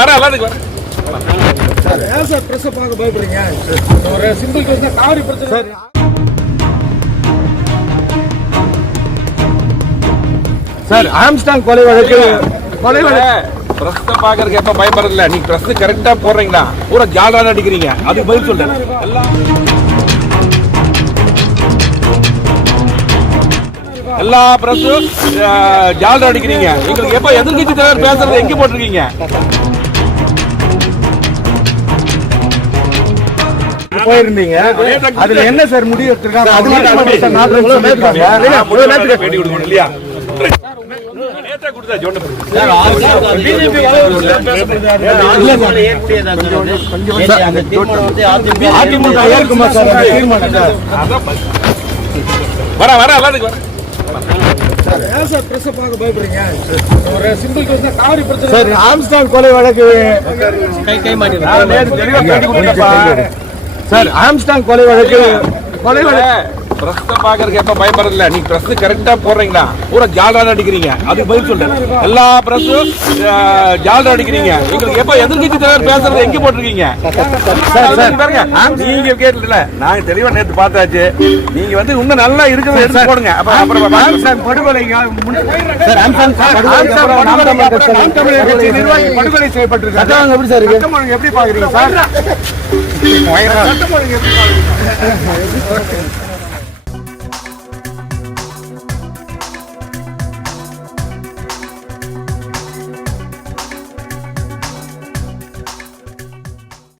வர எல்லாத்துக்கும் வர சார். ஏன் சார் பிரஸ் பார்க்க பயப்படுறீங்க? ஒரு சிம்பிள் கேஸ் தான், காவிரி பிரச்சனை சார். சார் ஆம்ஸ்டாங் கொலை வழக்கு பிரஸ் பாக்குறதுக்கு எப்ப பயப்படுறதில்ல. நீங்க பிரஸ் கரெக்டா போடுறீங்களா? பூரா ஜாலரா அடிக்கிறீங்க. அதுக்கு பதில் சொல்றேன். எல்லா பிரஸும் ஜாலரா அடிக்கிறீங்க. எங்களுக்கு எப்ப எதிர்கட்சி தலைவர் பேசுறது எங்க போட்டிருக்கீங்க? போயிருந்தீங்க. அதுல என்ன சார் முடிவு எடுத்திருக்காங்க? அது பேட்டி கொடுக்கணும் இல்லையா? வர எல்லாத்துக்கும் வர ஏன் சார் பிரஸ் பார்க்க பயப்படுறீங்க? ஒரு சிம்பிள் கேஸ் தான், காவிரி பிரச்சனை சார். ஆம்ஸ்டாங் கொலை வழக்கு சார். ஆம்ஸ்டாங் கொலை வழக்கு பிரஸ் பாக்குறதுக்கு எப்ப பயப்படுறதில்ல. நீங்க பிரஸ் கரெக்டா போடுறீங்களா? பூரா ஜாலரா அடிக்கிறீங்க. அதுக்கு பதில் சொல்றேன். எல்லா பிரஸும் ஜாலரா அடிக்கிறீங்க. எங்களுக்கு எப்ப எதிர்கட்சி தலைவர் பேசுறது எங்க போட்டிருக்கீங்க? பாருங்க, நீங்க கேட்கல. நாங்க தெளிவா நேற்று பார்த்தாச்சு. நீங்க வந்து இன்னும் நல்லா இருக்கிறத எடுத்து போடுங்க. அப்புறம் படுகொலை படுகொலை செய்யப்பட்டிருக்காங்க. எப்படி சார் எப்படி பாக்குறீங்க சார்?